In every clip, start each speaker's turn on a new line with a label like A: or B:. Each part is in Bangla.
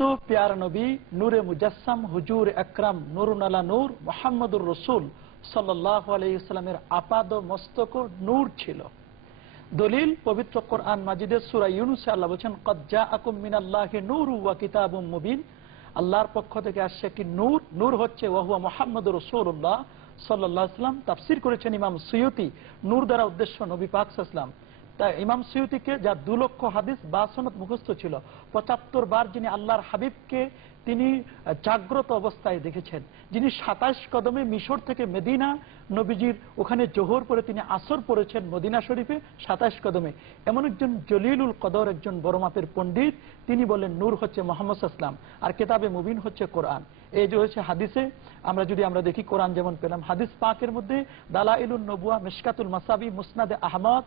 A: তো পেয়ার নবী নূরে মুজাসসাম হুজুর একরাম নুরুন আলা নূর মোহাম্মদুর রসুল সাল্লাহ আপাদ মস্তক নূর ছিল। দলিল, পবিত্র কোরআন সুরা ইউনুসে আল্লাহ বলছেন কজ্জা আকুম মিনাল্লাহি নূর ওয়া মুবিন। আল্লাহর পক্ষ থেকে আসছে একটি নূর। নূর হচ্ছে ওয়াহুয়া মোহাম্মদ রসুল্লাহ সাল্লাহ আসলাম তাফসির করেছেন ইমাম সৈয়তি। নূর দ্বারা উদ্দেশ্য নবী পাক তাই ইমাম সিউতিকে যা দু লক্ষ হাদিস বা সনদ মুখস্থ ছিল, পঁচাত্তর বার যিনি আল্লাহর হাবিবকে তিনি জাগ্রত অবস্থায় দেখেছেন। যিনি সাতাশ কদমে মিশর থেকে মেদিনা নবীজির ওখানে জোহর পরে তিনি আসর পড়েছেন মদিনা শরীফে সাতাশ কদমে। এমন একজন জলিলুল কদর, একজন বড় মাপের পণ্ডিত, তিনি বলেন, নূর হচ্ছে মোহাম্মদ আসলাম আর কেতাবে মুবিন হচ্ছে কোরআন। এই যে হচ্ছে হাদিসে, আমরা যদি আমরা দেখি কোরআন যেমন পেলাম। হাদিস পাকের মধ্যে দালা ইলুন নবুয়া, মিসকাতুল মাসাবি, মুসনাদে আহমদ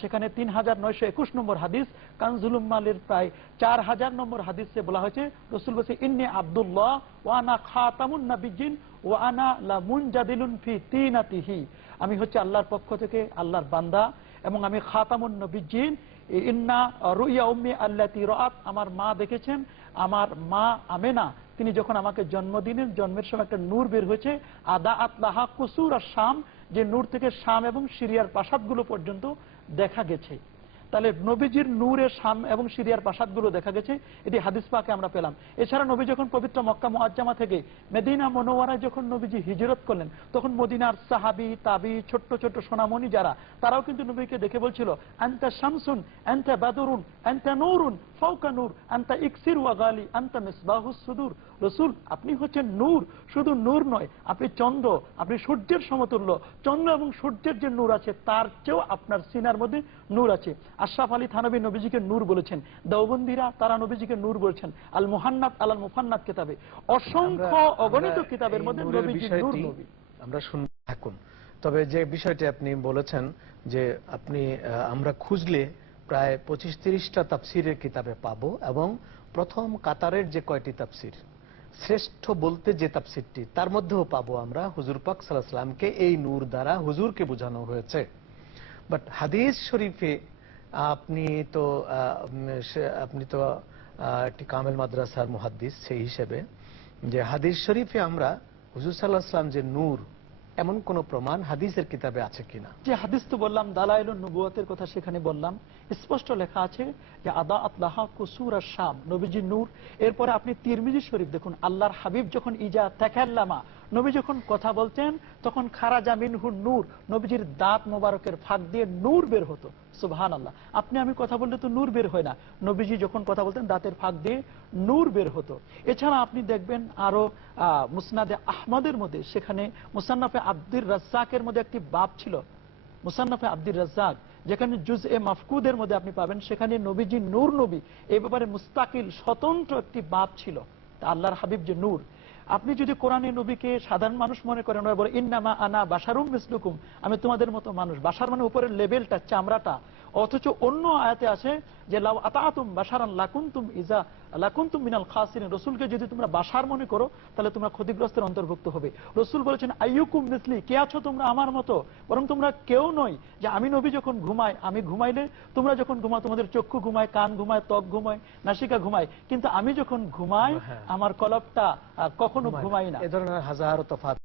A: সেখানে তিন হাজার নয়শো একুশ নম্বর হাদিস কানজুলুম মালের প্রায় চার হাজার নম্বর হাদিসে বলা হয়েছে, রসুল বসে ইন্নে আবদুল্লাহ ওয়ানা খাতামুন নাবিজিন ওয়ানা লামুন জাদিলুন ফি তিনাতিহি। আমি হচ্ছে আল্লাহর পক্ষ থেকে আল্লাহর বান্দা এবং আমি খাতামুন নবিজিন ইন্না রুইয়া উম্মি আল্লাতি রাত আমার মা দেখেছেন, আমার মা আমেনা। তিনি যখন আমাকে জন্ম দিলেন, জন্মের সময় একটা নূর বের হয়েছে, আদা আতলাহা কুসুর আর শাম যে নূর থেকে শাম এবং সিরিয়ার প্রাসাদগুলো পর্যন্ত দেখা গেছে। তাহলে নবীজির নূরের শাম এবং সিরিয়ার প্রাসাদগুলো দেখা গেছে, এটি হাদিস পাকে আমরা পেলাম। এছাড়া নবী যখন পবিত্র মক্কা মোয়াজ্জামা থেকে মেদিনা মনোয়ারায় যখন নবীজি হিজরত করলেন, তখন মদিনার সাহাবি, তাবি, ছোট্ট ছোট্ট সোনামণি যারা, তারাও কিন্তু নবীকে দেখে বলছিল, আন্তা শামসুন, আন্তা বাদরুন, আন্তা নূরুন ফৌকা নূর, আন্তা ইকসির ওয়াগালি, আন্তা মিসবাহুস সুদূর। রসুল আপনি হচ্ছেন নূর শুধু নূর নয় আপনি চন্দ্র আপনি সূর্যের সমতুল্য। চন্দ্র এবং সূর্যের যে নূর আছে তার চেয়েও আপনার সিনার মধ্যে নূর আছে। আশরাফ আলী থানবী নবীজিকে নূর বলেছেন দেওবন্দিরা তারা নবীজিকে নূর বলেছেন আল মুহান্নাত আল মুফান্নাত কিতাবে। অসংখ্য অগণিত কিতাবের মধ্যে নবীজি নূর নবী।
B: আমরা শুনব থাকুন তবে যে বিষয়টি আপনি বলেছেন যে আপনি আমরা খুঁজলে প্রায় পঁচিশ তিরিশটা তাফসিরের কিতাবে পাবো এবং প্রথম কাতারের যে কয়টি তাফসির শ্রেষ্ঠ বলতে যে তাফসিরটি, তার মধ্যেও পাবো আমরা হুজুর পাক সাল্লাহ সাল্লামকে এই নূর দ্বারা হুজুরকে বোঝানো হয়েছে। বাট হাদিস শরীফে আপনি তো আপনি তো একটি কামেল মাদ্রাসার মুহাদ্দিস সেই হিসেবে। যে হাদিস শরীফে আমরা হুজুর সাল্লাহ সাল্লাম যে নূর এমন কোন প্রমাণ হাদিসের কিতাবে আছে কিনা?
A: যে হাদিস তো বললাম দালাইল নবুয়তের কথা সেখানে বললাম। স্পষ্ট লেখা আছে যে আদা আতলাহা কুসুর আর শাম নবীজি নূর। এরপরে আপনি তিরমিজি শরীফ দেখুন, আল্লাহর হাবিব যখন ইজা তেকাল্লামা, নবী যখন কথা বলতেন, তখন খারাজা মিনহু নূর, নবীজির দাঁত মোবারকের ফাঁক দিয়ে নূর বের হতো। সুবহান আল্লাহ আপনি আমি কথা বললে তো নূর বের হয় না। নবীজি যখন কথা বলতেন, দাঁতের ফাঁক দিয়ে নূর বের হতো। এছাড়া আপনি দেখবেন আরও মুসনাদে আহমদের মধ্যে, সেখানে মুসান্নাফে আব্দুর রাজ্জাকের মধ্যে একটি বাপ ছিল, মুসান্নাফে আব্দুর রাজ্জাক, যেখানে জুজ এ মাফকুদের মধ্যে আপনি পাবেন, সেখানে নবীজি নূর নবী এই ব্যাপারে মুস্তাকিল, স্বতন্ত্র একটি বাপ ছিল, তা আল্লাহর হাবিব যে নূর। আপনি যদি কোরআনে নবীকে সাধারণ মানুষ মনে করেন, ওরা বলে, ইন্নামা আনা বাসারুম মিসলুকুম আমি তোমাদের মতো মানুষ বাসার মানে উপরের লেভেলটা, চামড়াটা অথচ অন্য আয়াতে আছে যে লাউ আতাতুম বাসারান লাকুন্তুম ইজা লাকুন্তুম মিনাল খাসিন রসুলকে যদি তোমরা বাসার মনে করো তাহলে তোমরা ক্ষতিগ্রস্তের অন্তর্ভুক্ত হবে। রসুল বলেছেন আইয়ুকুম মিসলি কে আছো তোমরা আমার মতো? বরং তোমরা কেউ নয় যে আমি নবী যখন ঘুমাই আমি ঘুমাইলে তোমরা যখন ঘুমাও তোমাদের চক্ষু ঘুমায় কান ঘুমায় ত্বক ঘুমায় নাসিকা ঘুমায়। কিন্তু আমি যখন ঘুমাই
B: হ্যাঁ।
A: আমার কলপটা কখনো ঘুমাই না।
B: এ ধরনের হাজারো তফাৎ।